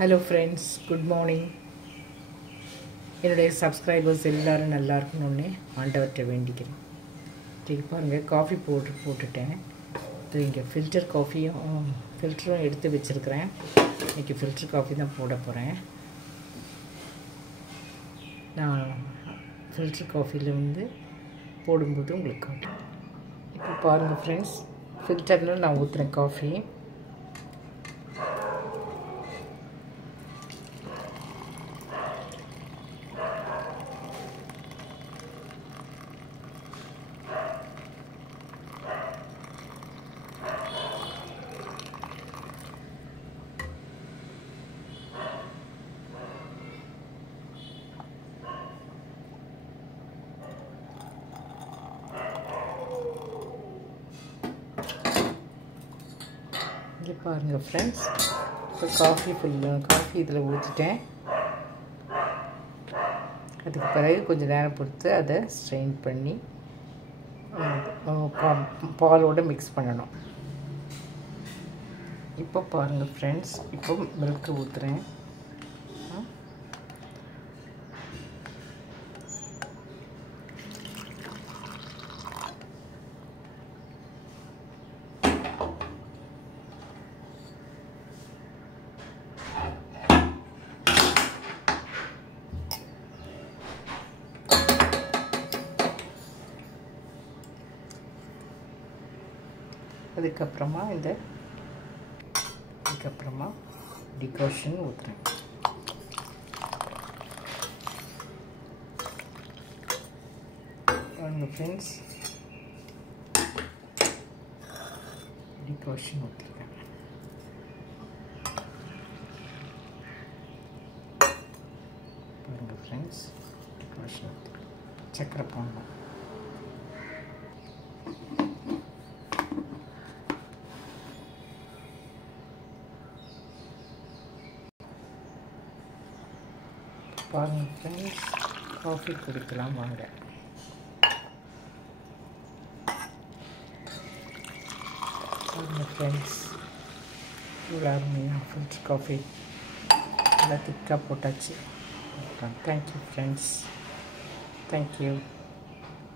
Hello friends, good morning. என்னுடைய subscribers எல்லாரும் நல்லா இருக்கணும்னு ஆண்டவர்கிட்ட வேண்டிக்கிறேன். சரி பாருங்கள், காஃபி பவுடர் போட்டுட்டேன். இது இங்கே ஃபில்டர் காஃபியும் ஃபில்டரும் எடுத்து வச்சுருக்கிறேன். இன்றைக்கி ஃபில்டர் காஃபி தான் போட போகிறேன். நான் ஃபில்டர் காஃபியில் வந்து போடும்போது உங்களுக்கு காட்டுறேன். இப்போ பாருங்கள் ஃப்ரெண்ட்ஸ், ஃபில்டரில் நான் ஊற்றுறேன் காஃபி. இங்கே பாருங்கள் ஃப்ரெண்ட்ஸ், இப்போ காஃபி இதில் ஊற்றிட்டேன். அதுக்கு பிறகு கொஞ்சம் நேரம் பொறுத்து அதை ஸ்ட்ரெயின் பண்ணி பாலோடு மிக்ஸ் பண்ணணும். இப்போ பாருங்கள் ஃப்ரெண்ட்ஸ், இப்போ மில்க்கு ஊற்றுறேன். அதுக்கப்புறமா டிகாஷன் ஊற்றுறேன். பாருங்கள் ஃப்ரெண்ட்ஸ், டிகாஷன் ஊற்றுறேன். பாருங்கள் ஃப்ரெண்ட்ஸ், டிகாஷன் ஊற்றுறேன். சக்கரை போடணும். பாருங்கள் ஃப்ரெண்ட்ஸ், காஃபி குடிக்கலாம் வாங்க. பாருங்கள் ஃப்ரெண்ட்ஸ், இவ்வளோ அருமையாக ஃபில்டர் காஃபி நல்லா திக்காக போட்டாச்சு. Thank you friends, thank you.